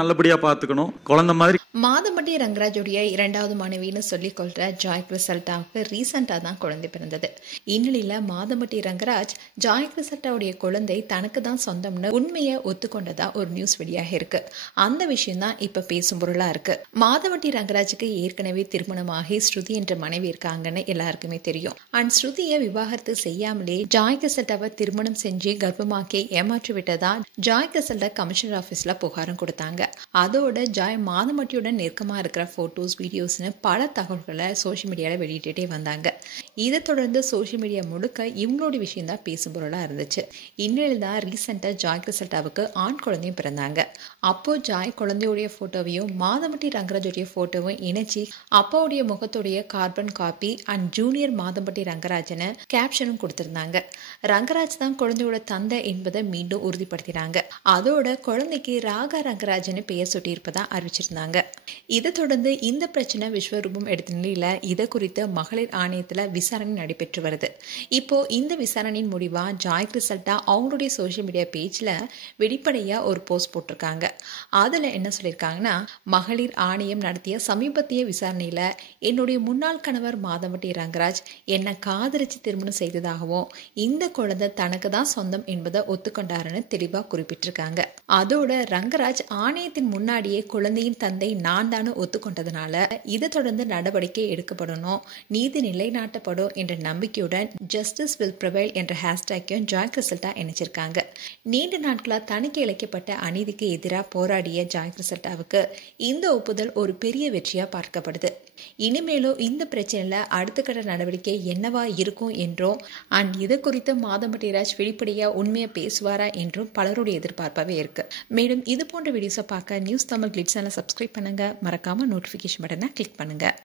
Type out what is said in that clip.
நல்லபடியா பாத்துக்கணும் குழந்தை மாதிரி. மாதம்பட்டி ரங்கராஜுடைய இரண்டாவது மனைவின்னு சொல்லிக் கொள்ற ஜாய் கிறிசல்டாவுக்கு ரீசெண்டா தான் குழந்தை பிறந்தது. இந்நிலையில மாதம்பட்டி ரங்கராஜ் ஜாய் கிறிசல்டாவுடைய குழந்தை தனக்கு தான் சொந்தம்னு உண்மையை ஒத்துக்கொண்டதா ஒரு நியூஸ் வெளியாக இருக்கு. அந்த விஷயம் தான் இப்ப பேசும் பொருளா இருக்கு. மாதம்பட்டி ரங்கராஜுக்கு ஏற்கனவே திருமணமாகி ஸ்ருதி என்ற மனைவி இருக்காங்கன்னு எல்லாருக்குமே தெரியும். அண்ட் ஸ்ருதியை விவாகரத்து செய்யாமலே ஜாய் கிறிசல்டாவை திருமணம் செஞ்சு கர்ப்பமாக்கி ஏமாற்றி விட்டதா ஜாய் கிறிசல்டா கமிஷனர் ஆபீஸ்ல புகாரும் கொடுத்தாங்க. அதோட ஜாய் மாதம்பட்டியுடன் நெருக்கமா இருக்கிற போட்டோஸ் வீடியோஸ்னு பல தகவல்களை சோசியல் மீடியால வெளியிட்டே வந்தாங்க. இதை தொடர்ந்து சோசியல் மீடியா முழுக்க இவங்களோட விஷயம் தான் பேசும் பொருளா இருந்துச்சு. இந்நிலையில் தான் ரீசெண்டா ஜாய் கிறிசல்டாவுக்கு ஆண் குழந்தையும் பிறந்தாங்க. அப்போ ஜாய் குழந்தையுடைய போட்டோவையும் மாதம்பட்டி ரங்கராஜுடைய போட்டோவும் இணைச்சி அப்பாவுடைய முகத்துடைய carbon copy and junior Madhampatti ரங்கராஜனை கேப்ஷனும் கொடுத்திருந்தாங்க. ரங்கராஜ் தான் குழந்தையோட தந்தை என்பதை மீண்டும் உறுதிப்படுத்தினாங்க. அதோட குழந்தைக்கு ராகா ரங்கராஜன் பெயர் சுட்டியிருப்பதா அறிவிச்சிருந்தாங்க. இதை தொடர்ந்து இந்த பிரச்சனை விஸ்வரூபம் எடுத்த நிலையில இதை குறித்து மகளிர் ஆணையத்துல விசாரணை நடைபெற்று வருது. இப்போ இந்த விசாரணையின் முடிவா ஜாய் கிறிசல்டா அவங்களுடைய சோசியல் மீடியா பேஜ்ல வெளிப்படையா ஒரு போஸ்ட் போட்டிருக்காங்க. அதுல என்ன சொல்லியிருக்காங்கன்னா, மகளிர் ஆணையம் நடத்திய சமீபத்திய விசாரணையில என்னுடைய முன்னாள் கணவர் மாதம்பட்டி ரங்கராஜ் என்னை காதலிச்சு திருமணம் செய்ததாகவும் இந்த குழந்தை தனக்கு தான் சொந்தம் என்பதை ஒத்துக்கொண்டாருன்னு தெளிவா குறிப்பிட்டிருக்காங்க. அதோட ரங்கராஜ் ஆணையத்தின் முன்னாடியே குழந்தையின் தந்தை நான் தானு ஒத்துக்கொண்டதுனால இதை தொடர்ந்து நடவடிக்கை எடுக்கப்படணும், நீதி நிலைநாட்டப்படும் என்ற நம்பிக்கையுடன் ஜஸ்டிஸ் வில் ப்ரிவைல் என்ற ஹேஷ்டேக்கையும் ஜாய் கிறிசல்டா இணைச்சிருக்காங்க. நீண்ட நாட்களா தனக்கு இழைக்கப்பட்ட அநீதிக்கு எதிராக போராடிய ஜாய் கிறிசல்டாவுக்கு இந்த ஒப்புதல் ஒரு பெரிய வெற்றியா பார்க்கப்படுது. இனிமேலும் இந்த பிரச்சனையில அடுத்த கட்ட நடவடிக்கை என்னவா இருக்கும் என்றும் அண்ட் இது குறித்து மாதம்பட்டி ராஜ் வெளிப்படையா உண்மையை பேசுவாரா என்றும் பலருடைய எதிர்பார்ப்பாவே இருக்கு. மேலும் இது போன்ற வீடியோஸை பார்க்க நியூஸ் தமிழ் கிளிட்ஸ் சேனலை சப்ஸ்கிரைப் பண்ணுங்க. மறக்காம நோட்டிபிகேஷன் பட்டனை கிளிக் பண்ணுங்க.